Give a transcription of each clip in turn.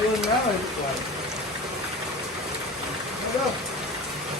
อื่นนะเลยเด้อ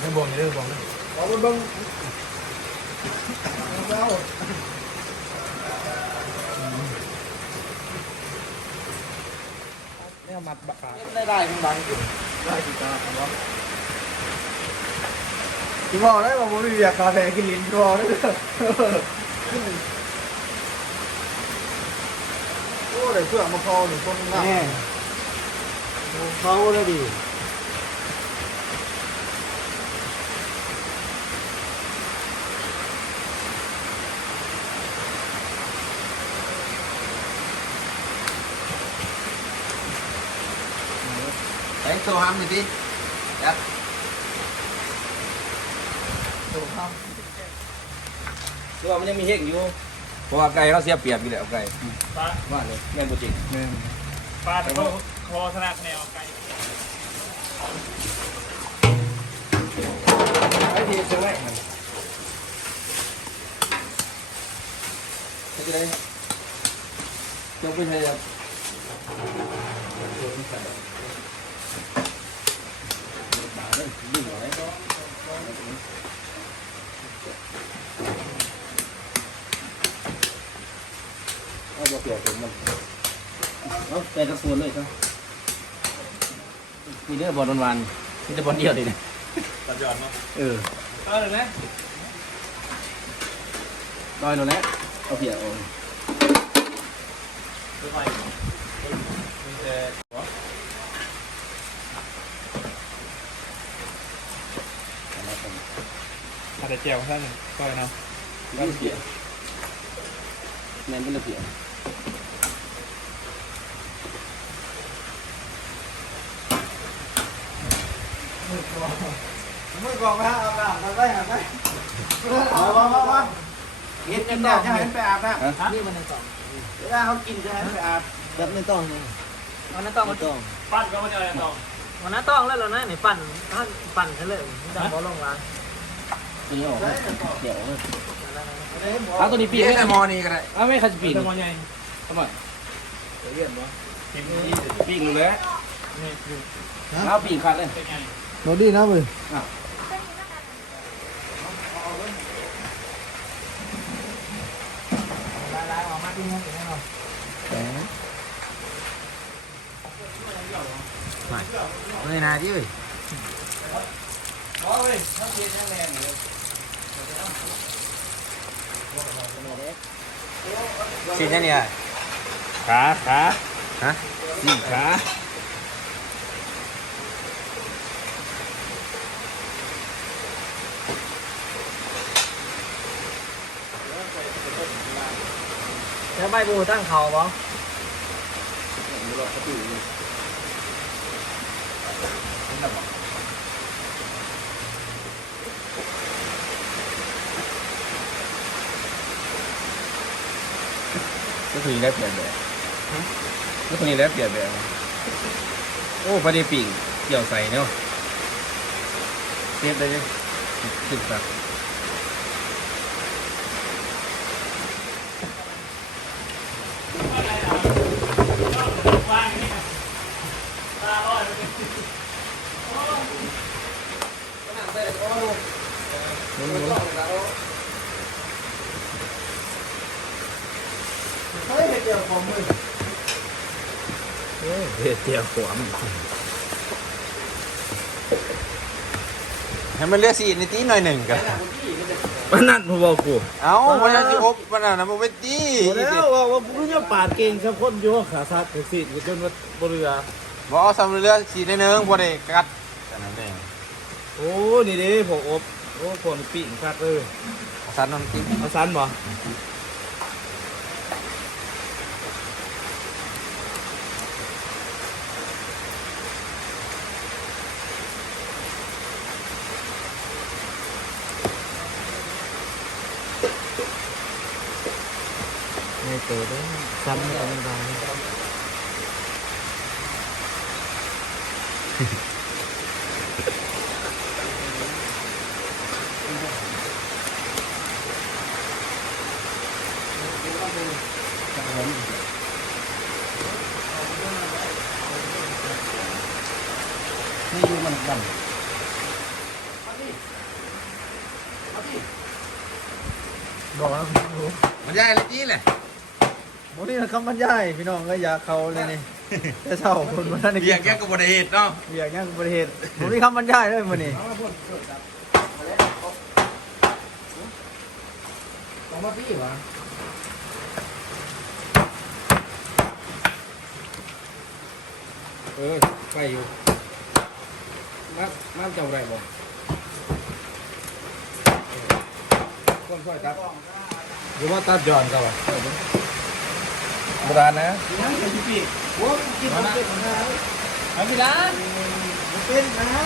ไม่บ่งเด้อบ่งเด้อเอาไปเบิ่งเอาเนี่ยมัดบักได้ได้มันดังได้กี่ตาครับวะที่บอกได้ว่าผมมีอยากกาแฟกินลิ้นคอได้เลยโอ้ได้เพื่อมาคอหนึ่งคนหน้าแน่เขาเลยดีไอ้ตัวห้ามหน่อยดิยัดตัวข้ามตัวมันยังมีเฮงอยู่เพราะว่าไก่เขาเสียเปรียบอยู่แล้วไก่ปลาว่าเลยแม่นบ่จริงแม่นปลาแต่ก็ คอสนักแนวไก่ไอ้ทีเสียไว้มันจะได้จงไปเลยครับเอาบ่เปลี่ยนผมมันเอาแต่กระสุนเลยครับ มีเรื่องบอลวันๆมีแต่บอลเดียวดิเนี่ยตัดยอดเนาะเออเออเลยนะลอยลงแล้วเอาเพียโอ้ดูใหม่มีแต่อาจจะเจียวท่านก็เนาะไม่เพียแมนก็เลยเพีย มือกองไปฮะอาไปอาบน้ำไปอาบไปเอามามามาเห็นกันแดดจะให้ไปอาบนะนี่มันในกล่องเวลาเขากินจะให้ไปอาบแบบในต้องนี่มันในต้องมันต้องปั้นก็ไมันจะอะไรต่อมันในต้องแล้วเรอนะนี่ยปั่นท่านปั่นเฉลยดังบอลลงล้างตัวนี้ออกเดี๋ยวเอ้ยหมอเอาตัวนี้ปีนไม่ได้มอนี่ก็ได้เอาไม่ใครจะปีนมันใหญ่ทำไมเรียนบ่ทีมนี้ปีนเลยเอาปีนขาดเลย เป็นไงโนดีนะเว้ยล้างออกมาที่ห้องแน่นอน ไม่นาที่เว้ย สิแค่นี้ ขาขา ฮะ สี่ขา แล้วใบบูตั้งเขาบ่ก็คือได้เปลี่ยนแบบก็คือได้เปลี่ยนแบบโอ้พอดีปีนเกี่ยวใส่เนาะเรียบได้เลยขึ้นครับ ว่างนี่นะตาลอยไปเป็น เฮ้ยเดี๋ยวผมมือเดี๋ยวเดี๋ยวหัวมันให้มันเลือกสีในตีหน่อยหนึ่งกันมันนั่นพบอกกูเอ้ามันจะอบมันอะนะมันเป็นตีแล้วว่าว่ากูจะปาดเก่งครับคนอยู่ขาซัดถึงสิจนว่าบเรือบอกเอาสำเรือสีในเนื้อพอดีกัดแต่นั้นเองโอ้นี่เด้ผมอบโอ้คนปีนคัดเลยสันนนตีเอาสั้นบ่ ไม่เจอเลยซ้ำไม่ต้องบางเกันบอกแล้ว มันย้ายเลยนี่แหละโมนี่คำบรรยายพี่น้องก็อยากเขาเลยนี่จะเช่าคนมาท่านในเบียงแก้กับบริเหตุเนาะเบียกเนี่ยประเทศโมนี่คำบรรยายเลยมันนี่ลองมาพี่วะเออไปอยู่มามาเจ้าไรบ่คนช่วยครับหรือว่าตัดย้อนกันวะโบรา ณนะนั่งเป็นพี่โอ้กินมันเป็นนะเอาพี่ร้านมันเป็นนะ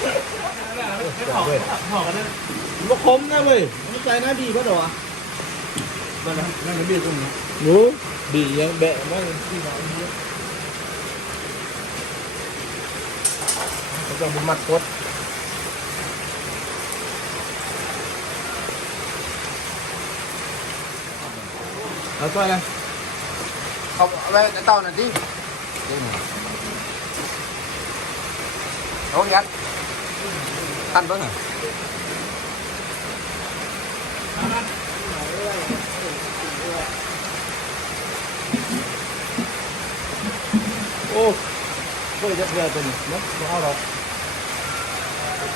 โอ้ย้อนมาเอาไปกินโอ้ครับกันเล้วผมอ่าแบบนี้เดียวกันอยู่แล้วพอแล้วตอนนั้นมันเดียวกันบ่โอ้มาเนี่ยนะด้ได้เจ้าโกงเบิดข้างล่างนั่นนั่นมันคมนะเว้ยมันใจน่าดีก็ดอมันนั่นมันดีตรงนี้หนูดียังแบะมากที่ไหนเยอะเขาจะบุมัดกดเอาตัวอะไรเขาไว้เต้าหน่อยสิเอายัดทันเบิ่งอะโอ้ก็จะเพื่อตัวนี้เนาะไม่เอาหรอกเ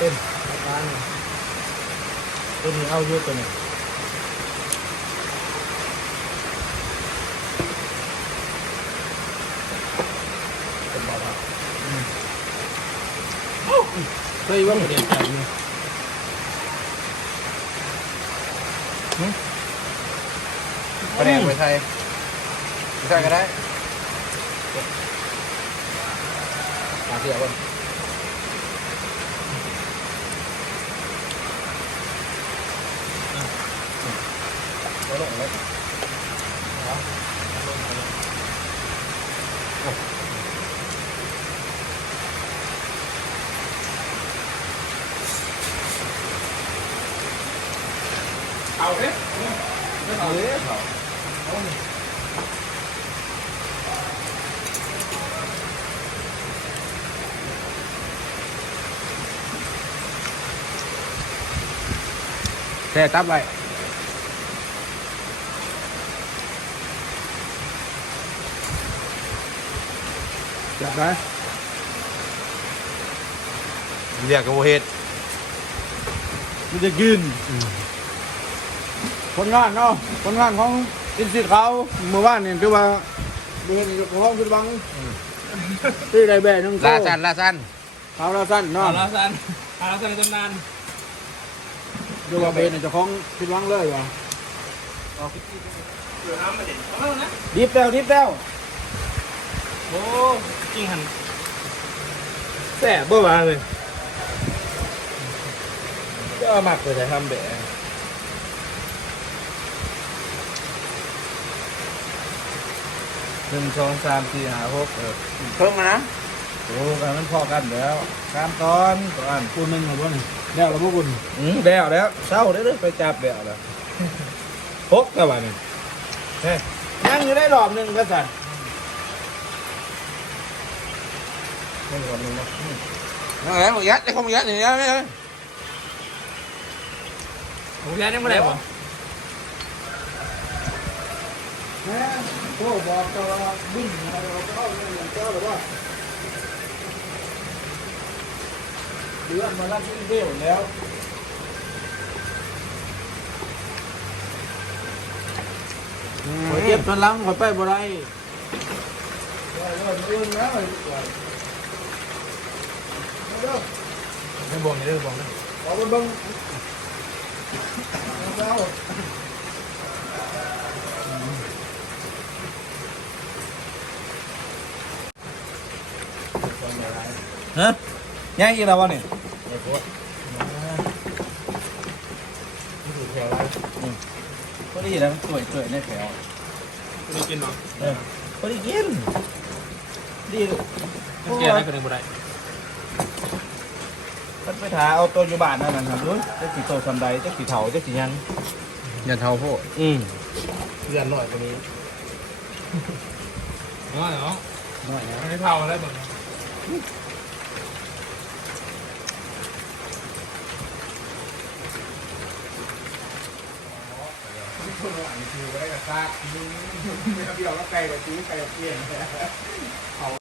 ป็นอาการตัวนี้เอาเยอะตัวนี้ เคยว่าหมดเดียวใจเนี่ยประเด็นไปไทยไปไทยก็ได้ตาเสียก่อนเอาลงเลย เอาเด้เอาเด้เอาแช่ตับไว้จับได้เรียกกับโบเฮดมันจะกิน คนงานเนาะคนงานของอินสิตเขาเมื่อวานนี่คือว่าเดือนนี้ของคือบังที่ไรแบะนึงลาสันลาสันเขาลาสั้นเอาเนาะละสันเอาละสันในตำนานดูว่าเบนเจะของคือบังเลยวะเดี๋ยวน้ำมาเด็ดเอาแล้วนะดิบแล้วดิบแล้วโอ้จริงหันแสบเบื่อมาเลยก็หมักเลยแต่ทำแบะ นึ่งสองสามสี่ห้าหกเออเพิ่มมานะโอ้กันมันพอกันแล้วตามตอนตอนคูณหนึ่งหรือว่าหนึ่งแล้วเราพวกคุณอืมแล้วแล้วเศร้าได้เลยไปจับแล้วแล้วพกกับวันนี้เฮ้ยยังอยู่ได้รอบหนึ่งก็สั่นไม่รอบหนึ่งนะนั่นแหละมึงยัดไอ้ของมึงยัดอย่างเงี้ยไม่เลยผมย้ายได้เมื่อไหร่บ่ แม่โอ้บอกตัวบึ้งเราเข้าเนี่ยอย่างเจ้าหรือว่าเดือนมาลักยิ่งเบี้ยวแล้วขอเจ็บจนหลังขอไปบ่ได้ไม่บ่งนี่เด้บ่งนะเอาไปบิ่งเอา ฮะย่างอีกแล้ววะนี่พอดีแล้วมันสวยสวยในแถวไม่กินหรอกเออพอดีกินดีแกได้ก็ได้บ่ได้มันไปถาเอาตัวอยู่บ้านนั่นนะครับรู้จะสีโตสันใดจะสีเถาจะสียังอย่าเท่าโพดอืมเดือนหน่อยกว่านี้น้อยเนาะน้อยนะไม่เท่าอะไรบ้างคือไว้กับซากไม่เอาเบี้ยวแล้วไก่กับจีไก่กับเกี้ยน